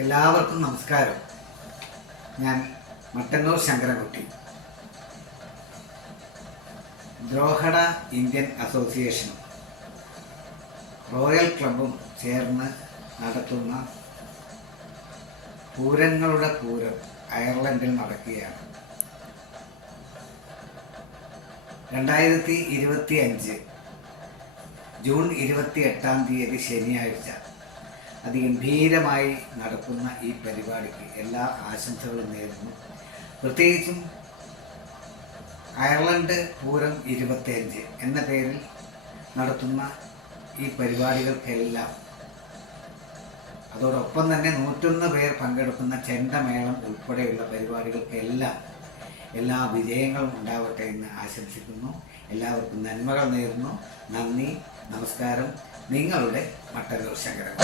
എല്ലാവർക്കും നമസ്കാരം. ഞാൻ മട്ടന്നൂർ ശങ്കരൻകുട്ടി. ദ്രോഹട ഇന്ത്യൻ അസോസിയേഷനും റോയൽ ക്ലബും ചേർന്ന് നടത്തുന്ന പൂരങ്ങളുടെ പൂരം അയർലൻഡിൽ നടക്കുകയാണ്. രണ്ടായിരത്തി ഇരുപത്തി അഞ്ച് ജൂൺ ഇരുപത്തി എട്ടാം തീയതി ശനിയാഴ്ച. അതിഗംഭീരമായി നടക്കുന്ന ഈ പരിപാടിക്ക് എല്ലാ ആശംസകളും നേരുന്നു. പ്രത്യേകിച്ചും അയർലൻഡ് പൂരം ഇരുപത്തിയഞ്ച് എന്ന പേരിൽ നടത്തുന്ന ഈ പരിപാടികൾക്കെല്ലാം അതോടൊപ്പം തന്നെ നൂറ്റൊന്ന് പേർ പങ്കെടുക്കുന്ന ചെണ്ടമേളം ഉൾപ്പെടെയുള്ള പരിപാടികൾക്കെല്ലാം എല്ലാ വിജയങ്ങളും ഉണ്ടാവട്ടെ എന്ന് ആശംസിക്കുന്നു. എല്ലാവർക്കും നന്മകൾ നേരുന്നു. നന്ദി നമസ്കാരം. നിങ്ങളുടെ മട്ടന്നൂർ ശങ്കരൻ.